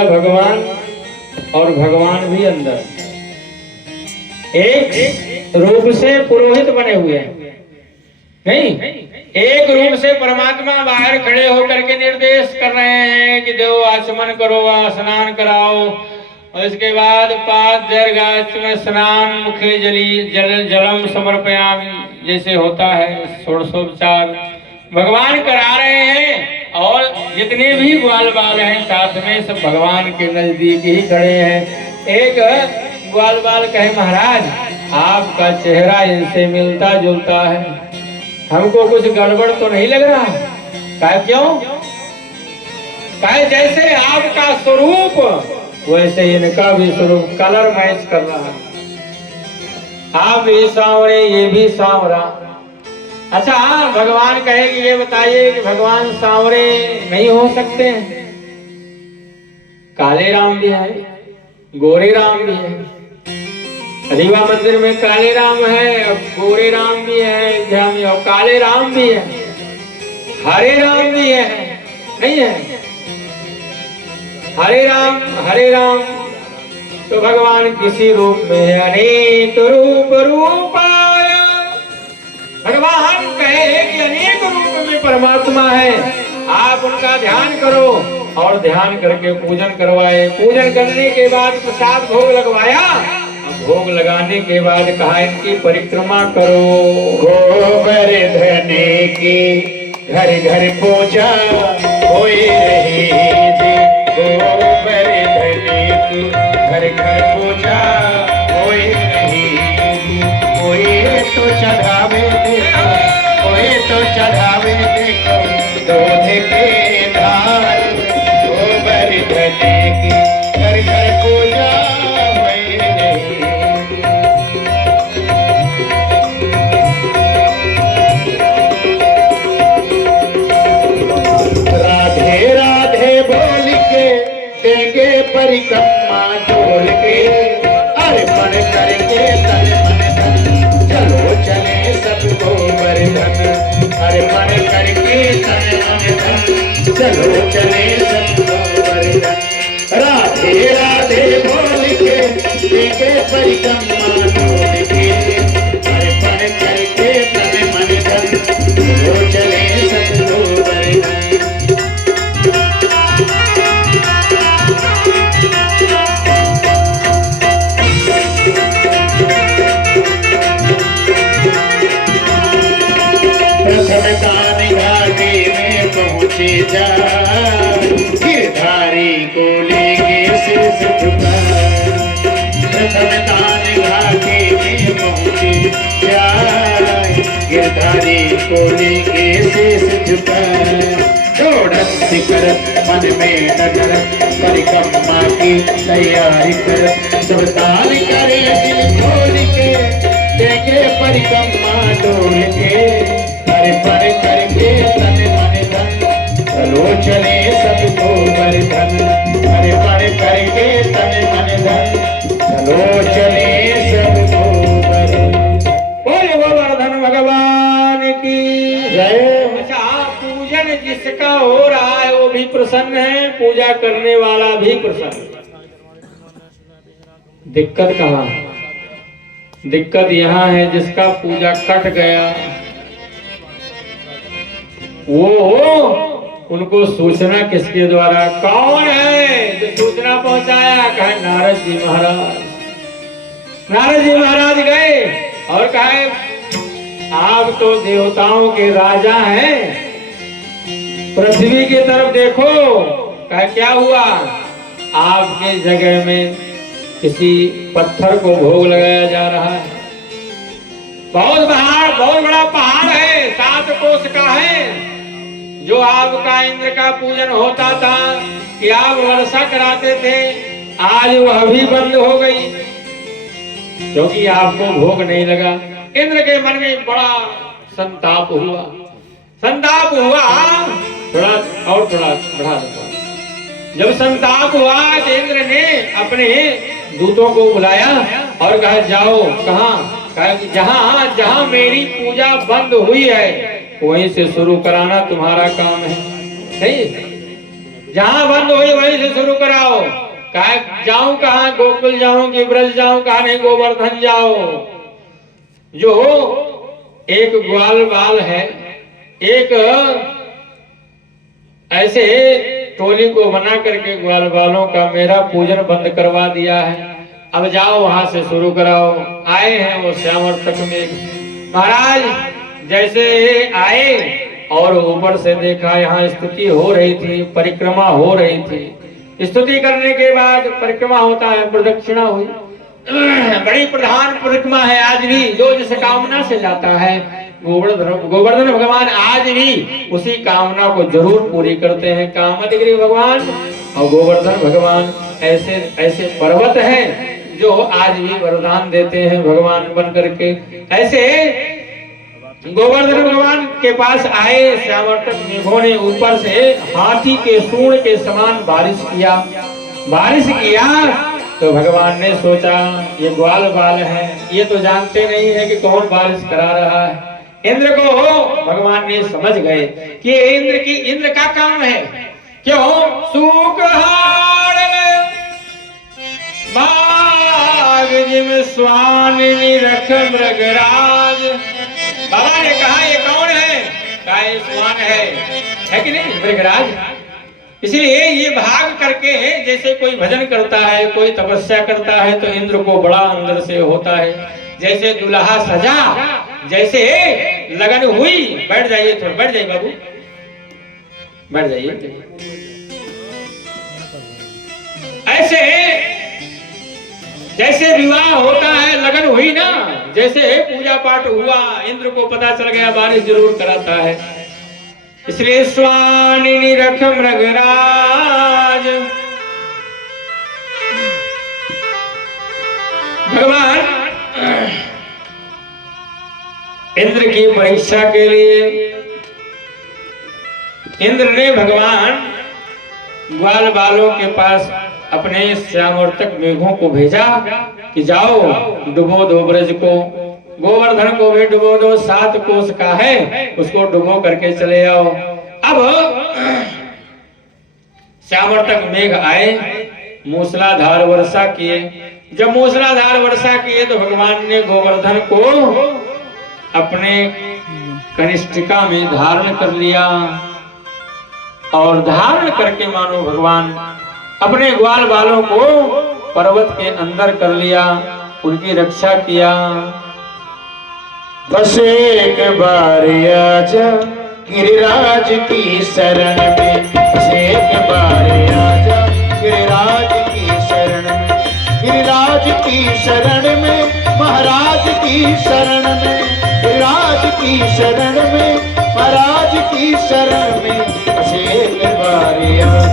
बोला भगवान और भगवान भी अंदर एक रूप से पुरोहित बने हुए हैं, नहीं एक रूप से परमात्मा बाहर खड़े होकर के निर्देश कर रहे हैं कि देव आचमन करो, स्नान कराओ, और इसके बाद पाद दीर्घाच में स्नान मुखे जलम समर्पयामि जैसे होता है षोडशोपचार भगवान करा रहे हैं। और जितने भी ग्वाल बाल हैं साथ में सब भगवान के नजदीक ही खड़े हैं। एक ग्वाल बाल कहे महाराज आपका चेहरा इनसे मिलता जुलता है, हमको कुछ गड़बड़ तो नहीं लग रहा? कहे क्यों? कहे जैसे आपका स्वरूप वैसे इनका भी स्वरूप कलर मैच कर रहा है, आप भी सांवरे ये भी सांवरा। अच्छा भगवान कहे कि ये बताइए कि भगवान सांवरे नहीं हो सकते हैं? काले राम भी है, गोरे राम भी है, रीवा मंदिर में काले राम है और गोरे राम भी है, अयोध्या में और काले राम भी है, हरे राम भी है, नहीं है? हरे राम तो भगवान किसी रूप में है, अनेक रूप रूपाय। भगवान कहे कि अनेक रूप में परमात्मा है, आप उनका ध्यान करो और ध्यान करके पूजन करवाए। पूजन करने के बाद प्रसाद भोग लगवाया, भोग लगाने के बाद कहा इनकी परिक्रमा करो। गोवर्धन की घर घर पूजा होए रही थी, गोवर्धन की घर घर पूजा होए रही थी। कोई तो चढ़ावे देखो, कोई तो चढ़ावे देखो दूध के धार। गोवर्धन की घर घर पूजा परिक्रमा डोल के अर्पण करके तन मन धन चलो चले सब गोवर्धन। अर्पण करके तन मन धन चलो चले सब गोवर्धन। राधे राधे बोल के देंगे परिक्रमा डोल के अर्पण करके तन मन धन चलो चले सब गोवर्धन। जा गिरधारी को लेके शीश झुका, प्रथम दान घाटे में पहुंचे जाए। गिरधारी को लेके शीश झुका, षोडश करत मन में नगर परिक्रमा की तैयारी कर। सब दान करे दिल खोल के देंगे परिक्रमा डोल के अर्पण करके तन मन धन चलो चले सब गोवर्धन। अर्पण करके तन मन धन चलो चले सब गोवर्धन। बोले गोवर्धन भगवान की जय। अच्छा पूजन जिसका हो रहा है वो भी प्रसन्न है, पूजा करने वाला भी प्रसन्न है। दिक्कत कहाँ? दिक्कत यहाँ है जिसका पूजा कट गया वो उनको सूचना किसके द्वारा? कौन है जो सूचना पहुंचाया? कहा नारद जी महाराज। नारद जी महाराज गए और कहे आप तो देवताओं के राजा हैं, पृथ्वी की तरफ देखो। कहा क्या हुआ? आपके जगह में किसी पत्थर को भोग लगाया जा रहा है। बहुत बड़ा पहाड़ है, 7 कोस का है, जो आपका इंद्र का पूजन होता था कि आप वर्षा कराते थे, आज वह भी बंद हो गई क्योंकि आपको भोग नहीं लगा। इंद्र के मन में बड़ा संताप हुआ। थोड़ा और थोड़ा बढ़ा दो। जब संताप हुआ तो इंद्र ने अपने दूतों को बुलाया और कहा जाओ। कहाँ? कहा कि जहाँ जहाँ मेरी पूजा बंद हुई है वहीं से शुरू कराना तुम्हारा काम है। नहीं जहां बंद हुई वहीं से शुरू कराओ। जाऊं कहां, गोकुल जाऊं कि ब्रज जाऊं, कहा नहीं गोवर्धन जाओ। जो एक ग्वाल बाल है, एक ऐसे टोली को बना करके ग्वाल बालों का मेरा पूजन बंद करवा दिया है। अब जाओ वहां से शुरू कराओ। आए हैं वो श्यामर्तक में महाराज, जैसे आए और ऊपर से देखा यहाँ स्तुति हो रही थी, परिक्रमा हो रही थी। स्तुति करने के बाद परिक्रमा होता है, प्रदक्षिणा हुई। बड़ी प्रधान परिक्रमा है आज भी, जो जिस कामना से जाता है। गोवर्धन भगवान आज भी उसी कामना को जरूर पूरी करते हैं। कामदगिरि भगवान और गोवर्धन भगवान ऐसे ऐसे पर्वत हैं जो आज भी वरदान देते हैं भगवान बन करके। ऐसे गोवर्धन भगवान के पास आए श्यामर्तक मेघों ने ऊपर से हाथी के सूंड के समान बारिश किया। तो भगवान ने सोचा ये ग्वाल बाल है, ये तो जानते नहीं है कि कौन बारिश करा रहा है। इंद्र को भगवान ने समझ गए कि इंद्र का काम है। क्यों सूख स्वान रख मृगराज। बाबा ने कहा ये कौन है? कहा ये स्वान है कि नहीं, मृगराज। इसलिए ये भाग करके जैसे कोई भजन करता है, कोई तपस्या करता है, तो इंद्र को बड़ा अंदर से होता है। जैसे दुल्हा सजा, जैसे लगन हुई। बैठ जाइए, थोड़ा बैठ जाइए बाबू, बैठ जाइए। ऐसे जैसे विवाह होता है, लगन हुई ना, जैसे पूजा पाठ हुआ, इंद्र को पता चल गया बारिश जरूर कराता है। इसलिए स्वानिनी रख मृगराज। भगवान इंद्र की परीक्षा के लिए इंद्र ने भगवान ग्वाल बालों के पास अपने श्यामर्तक मेघों को भेजा कि जाओ डुबो दो ब्रज को, गोवर्धन को भी डुबो दो, 7 कोस का है, उसको डुबो करके चले आओ। अब श्यामर्तक मेघ आए, मूसलाधार वर्षा किए। जब मूसलाधार वर्षा किए तो भगवान ने गोवर्धन को अपने कनिष्ठिका में धारण कर लिया, और धारण करके मानो भगवान अपने ग्वाल बालों को पर्वत के अंदर कर लिया, उनकी रक्षा किया। बस एक बार आजा गिरिराज की शरण में, बस एक बार आजा गिरिराज की शरण में, गिरिराज की शरण में, महाराज की शरण में, गिरिराज की शरण में, महाराज की शरण में, बस एक बार आजा